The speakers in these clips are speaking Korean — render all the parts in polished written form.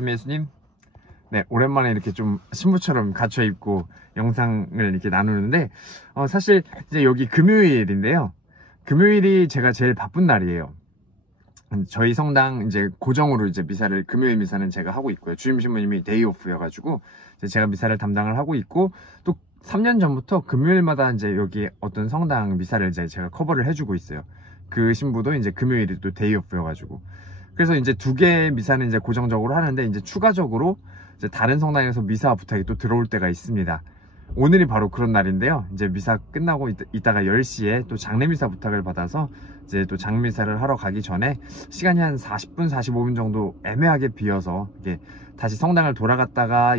참 예수님, 네, 오랜만에 이렇게 좀 신부처럼 갖춰 입고 영상을 이렇게 나누는데, 사실 이제 여기 금요일인데요. 금요일이 제가 제일 바쁜 날이에요. 저희 성당 이제 고정으로 이제 미사를, 금요일 미사는 제가 하고 있고요. 주임 신부님이 데이 오프여가지고 제가 미사를 담당을 하고 있고, 또 3년 전부터 금요일마다 이제 여기 어떤 성당 미사를 이제 제가 커버를 해주고 있어요. 그 신부도 이제 금요일이 또 데이 오프여가지고. 그래서 이제 2개의 미사는 이제 고정적으로 하는데, 이제 추가적으로 이제 다른 성당에서 미사 부탁이 또 들어올 때가 있습니다. 오늘이 바로 그런 날인데요. 이제 미사 끝나고 이따가 10시에 또 장례미사 부탁을 받아서 이제 또 장미사를 하러 가기 전에 시간이 한 40분, 45분 정도 애매하게 비어서 이게 다시 성당을 돌아갔다가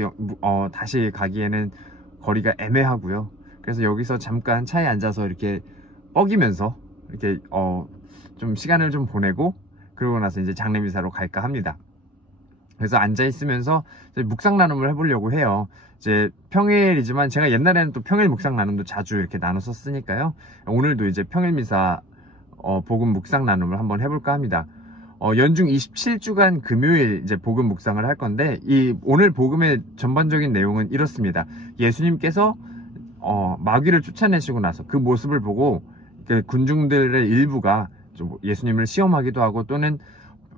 다시 가기에는 거리가 애매하고요. 그래서 여기서 잠깐 차에 앉아서 이렇게 뻐기면서 이렇게 좀 시간을 좀 보내고, 그러고 나서 이제 장례미사로 갈까 합니다. 그래서 앉아있으면서 묵상 나눔을 해보려고 해요. 이제 평일이지만 제가 옛날에는 또 평일 묵상 나눔도 자주 이렇게 나눴었으니까요. 오늘도 이제 평일미사 복음 묵상 나눔을 한번 해볼까 합니다. 연중 27주간 금요일 이제 복음 묵상을 할 건데, 이 오늘 복음의 전반적인 내용은 이렇습니다. 예수님께서 마귀를 쫓아내시고 나서 그 모습을 보고 군중들의 일부가 좀 예수님을 시험하기도 하고, 또는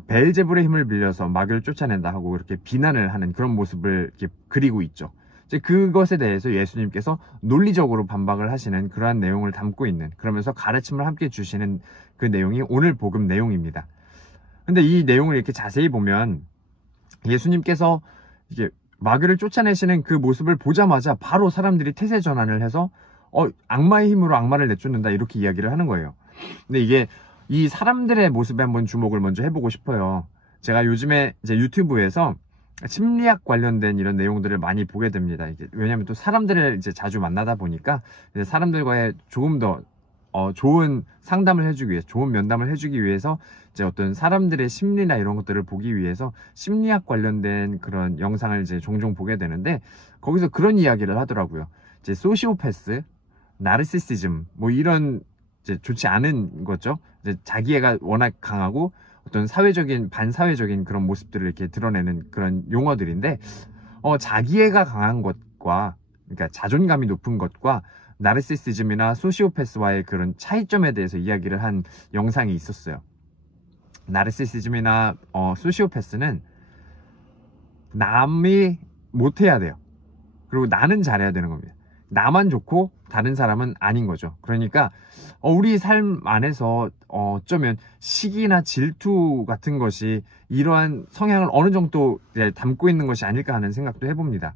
베엘제불의 힘을 빌려서 마귀를 쫓아낸다 하고 이렇게 비난을 하는 그런 모습을 이렇게 그리고 있죠. 이제 그것에 대해서 예수님께서 논리적으로 반박을 하시는 그러한 내용을 담고 있는, 그러면서 가르침을 함께 주시는 그 내용이 오늘 복음 내용입니다. 근데 이 내용을 이렇게 자세히 보면 예수님께서 이게 마귀를 쫓아내시는 그 모습을 보자마자 바로 사람들이 태세 전환을 해서 악마의 힘으로 악마를 내쫓는다, 이렇게 이야기를 하는 거예요. 근데 이게 이 사람들의 모습에 한번 주목을 먼저 해보고 싶어요. 제가 요즘에 이제 유튜브에서 심리학 관련된 이런 내용들을 많이 보게 됩니다. 왜냐하면 또 사람들을 이제 자주 만나다 보니까 이제 사람들과의 조금 더 좋은 상담을 해주기 위해서, 좋은 면담을 해주기 위해서 이제 어떤 사람들의 심리나 이런 것들을 보기 위해서 심리학 관련된 그런 영상을 이제 종종 보게 되는데, 거기서 그런 이야기를 하더라고요. 이제 소시오패스, 나르시시즘, 뭐 이런 이제 좋지 않은 거죠. 이제 자기애가 워낙 강하고 어떤 사회적인, 반사회적인 그런 모습들을 이렇게 드러내는 그런 용어들인데, 자기애가 강한 것과, 그러니까 자존감이 높은 것과 나르시시즘이나 소시오패스와의 그런 차이점에 대해서 이야기를 한 영상이 있었어요. 나르시시즘이나 소시오패스는 남이 못해야 돼요. 그리고 나는 잘해야 되는 겁니다. 나만 좋고 다른 사람은 아닌 거죠. 그러니까 우리 삶 안에서 어쩌면 시기나 질투 같은 것이 이러한 성향을 어느 정도 담고 있는 것이 아닐까 하는 생각도 해봅니다.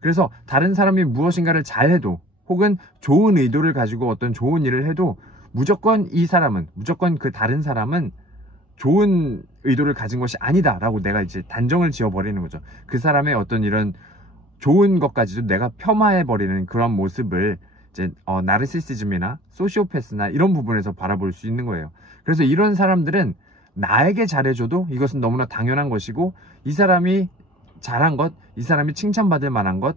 그래서 다른 사람이 무엇인가를 잘해도, 혹은 좋은 의도를 가지고 어떤 좋은 일을 해도 무조건 그 다른 사람은 좋은 의도를 가진 것이 아니다 라고 내가 이제 단정을 지어버리는 거죠. 그 사람의 어떤 이런 좋은 것까지도 내가 폄하해버리는 그런 모습을 이제 나르시시즘이나 소시오패스나 이런 부분에서 바라볼 수 있는 거예요. 그래서 이런 사람들은 나에게 잘해줘도 이것은 너무나 당연한 것이고, 이 사람이 잘한 것, 이 사람이 칭찬받을 만한 것,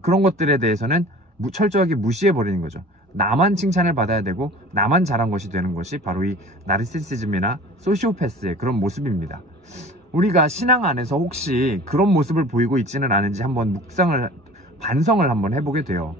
그런 것들에 대해서는 철저하게 무시해버리는 거죠. 나만 칭찬을 받아야 되고 나만 잘한 것이 되는 것이 바로 이 나르시시즘이나 소시오패스의 그런 모습입니다. 우리가 신앙 안에서 혹시 그런 모습을 보이고 있지는 않은지 한번 반성을 한번 해보게 돼요.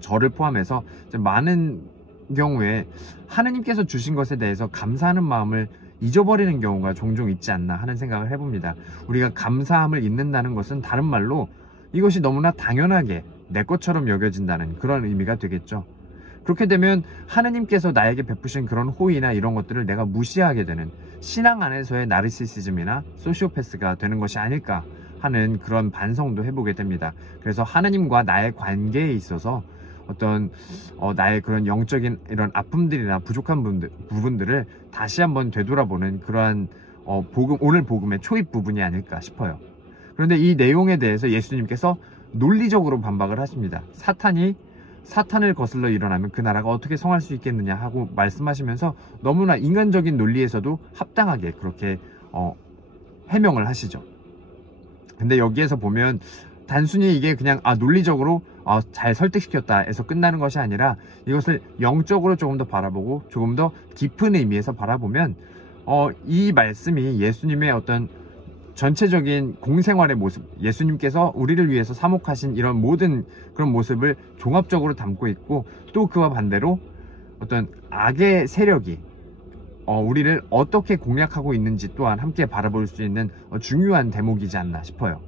저를 포함해서 많은 경우에 하느님께서 주신 것에 대해서 감사하는 마음을 잊어버리는 경우가 종종 있지 않나 하는 생각을 해봅니다. 우리가 감사함을 잊는다는 것은 다른 말로 이것이 너무나 당연하게 내 것처럼 여겨진다는 그런 의미가 되겠죠. 그렇게 되면 하느님께서 나에게 베푸신 그런 호의나 이런 것들을 내가 무시하게 되는, 신앙 안에서의 나르시시즘이나 소시오패스가 되는 것이 아닐까 하는 그런 반성도 해보게 됩니다. 그래서 하느님과 나의 관계에 있어서 어떤 나의 그런 영적인 이런 아픔들이나 부족한 부분들을 다시 한번 되돌아보는 그러한 오늘 복음의 초입 부분이 아닐까 싶어요. 그런데 이 내용에 대해서 예수님께서 논리적으로 반박을 하십니다. 사탄을 거슬러 일어나면 그 나라가 어떻게 성할 수 있겠느냐 하고 말씀하시면서 너무나 인간적인 논리에서도 합당하게 그렇게 해명을 하시죠. 근데 여기에서 보면 단순히 이게 그냥 논리적으로 잘 설득시켰다 해서 끝나는 것이 아니라, 이것을 영적으로 조금 더 바라보고 조금 더 깊은 의미에서 바라보면 이 말씀이 예수님의 어떤 전체적인 공생활의 모습, 예수님께서 우리를 위해서 사목하신 이런 모든 그런 모습을 종합적으로 담고 있고, 또 그와 반대로 어떤 악의 세력이 우리를 어떻게 공략하고 있는지 또한 함께 바라볼 수 있는 중요한 대목이지 않나 싶어요.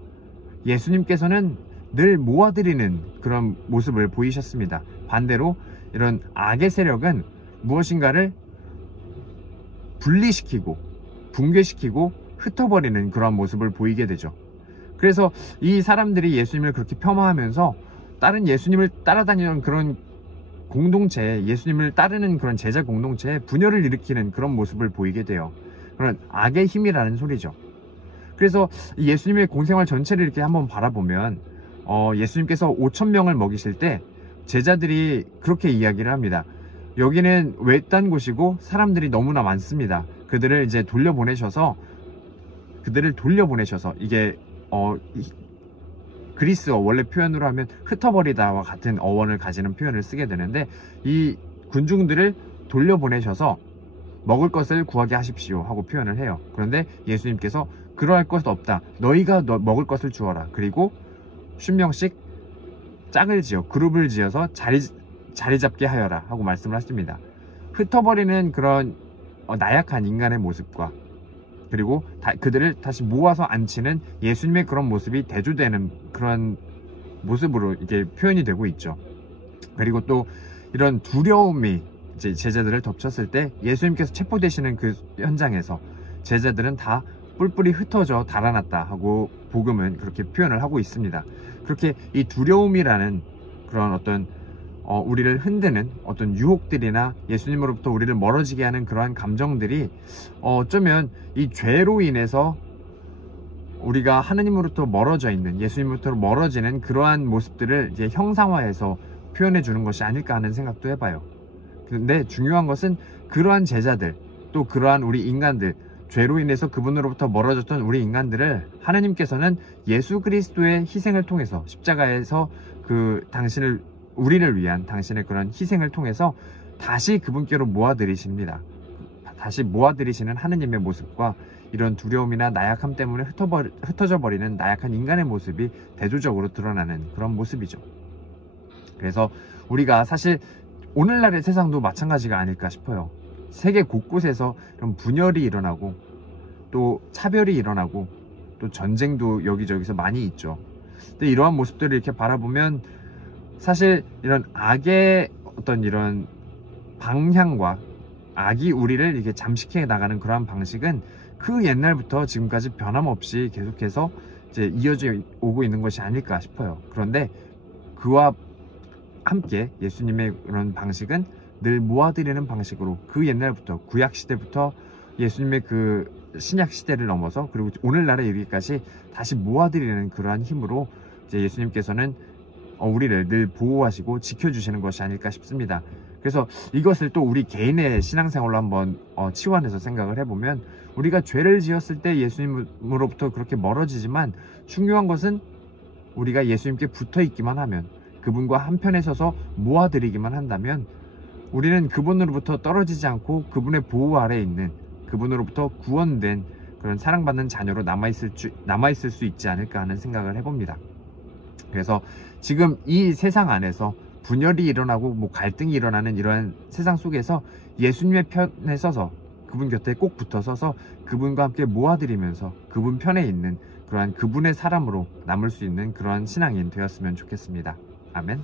예수님께서는 늘 모아드리는 그런 모습을 보이셨습니다. 반대로 이런 악의 세력은 무엇인가를 분리시키고 붕괴시키고 흩어버리는 그런 모습을 보이게 되죠. 그래서 이 사람들이 예수님을 그렇게 폄하하면서 다른 예수님을 따라다니는 그런 공동체에, 예수님을 따르는 그런 제자 공동체에 분열을 일으키는 그런 모습을 보이게 돼요. 그런 악의 힘이라는 소리죠. 그래서 예수님의 공생활 전체를 이렇게 한번 바라보면 예수님께서 5,000명을 먹이실 때 제자들이 그렇게 이야기를 합니다. 여기는 외딴 곳이고 사람들이 너무나 많습니다. 그들을 이제 돌려보내셔서 이게 그리스어 원래 표현으로 하면 흩어버리다와 같은 어원을 가지는 표현을 쓰게 되는데, 이 군중들을 돌려보내셔서 먹을 것을 구하게 하십시오 하고 표현을 해요. 그런데 예수님께서 그러할 것 없다. 너희가 먹을 것을 주어라. 그리고 50명씩 짝을 지어, 그룹을 지어서 자리 잡게 하여라 하고 말씀을 하십니다. 흩어버리는 그런 나약한 인간의 모습과, 그리고 그들을 다시 모아서 앉히는 예수님의 그런 모습이 대조되는 그런 모습으로 이게 표현이 되고 있죠. 그리고 또 이런 두려움이 이제 제자들을 덮쳤을 때 예수님께서 체포되시는 그 현장에서 제자들은 다 뿔뿔이 흩어져 달아났다 하고 복음은 그렇게 표현을 하고 있습니다. 그렇게 이 두려움이라는 그런 어떤 우리를 흔드는 어떤 유혹들이나 예수님으로부터 우리를 멀어지게 하는 그러한 감정들이 어쩌면 이 죄로 인해서 우리가 하느님으로부터 멀어져 있는, 예수님으로부터 멀어지는 그러한 모습들을 이제 형상화해서 표현해 주는 것이 아닐까 하는 생각도 해봐요. 근데 중요한 것은 그러한 제자들, 또 그러한 우리 인간들, 죄로 인해서 그분으로부터 멀어졌던 우리 인간들을 하느님께서는 예수 그리스도의 희생을 통해서, 십자가에서 우리를 위한 당신의 그런 희생을 통해서 다시 그분께로 모아들이십니다. 다시 모아들이시는 하느님의 모습과 이런 두려움이나 나약함 때문에 흩어져 버리는 나약한 인간의 모습이 대조적으로 드러나는 그런 모습이죠. 그래서 우리가 사실 오늘날의 세상도 마찬가지가 아닐까 싶어요. 세계 곳곳에서 이런 분열이 일어나고, 또 차별이 일어나고, 또 전쟁도 여기저기서 많이 있죠. 근데 이러한 모습들을 이렇게 바라보면 사실 이런 악의 어떤 이런 방향과 악이 우리를 이렇게 잠식해 나가는 그러한 방식은 그 옛날부터 지금까지 변함없이 계속해서 이제 이어져 오고 있는 것이 아닐까 싶어요. 그런데 그와 함께 예수님의 그런 방식은 늘 모아드리는 방식으로, 그 옛날부터, 구약 시대부터 예수님의 그 신약 시대를 넘어서 그리고 오늘날에 이르기까지 다시 모아드리는 그러한 힘으로 이제 예수님께서는 우리를 늘 보호하시고 지켜주시는 것이 아닐까 싶습니다. 그래서 이것을 또 우리 개인의 신앙생활로 한번 치환해서 생각을 해보면, 우리가 죄를 지었을 때 예수님으로부터 그렇게 멀어지지만 중요한 것은 우리가 예수님께 붙어 있기만 하면, 그분과 한편에 서서 모아드리기만 한다면 우리는 그분으로부터 떨어지지 않고 그분의 보호 아래에 있는, 그분으로부터 구원된 그런 사랑받는 자녀로 남아있을 수 있지 않을까 하는 생각을 해봅니다. 그래서 지금 이 세상 안에서 분열이 일어나고 갈등이 일어나는 이러한 세상 속에서 예수님의 편에 서서, 그분 곁에 꼭 붙어 서서 그분과 함께 모아드리면서 그분 편에 있는 그러한 그분의 사람으로 남을 수 있는 그러한 신앙인 되었으면 좋겠습니다. 아멘.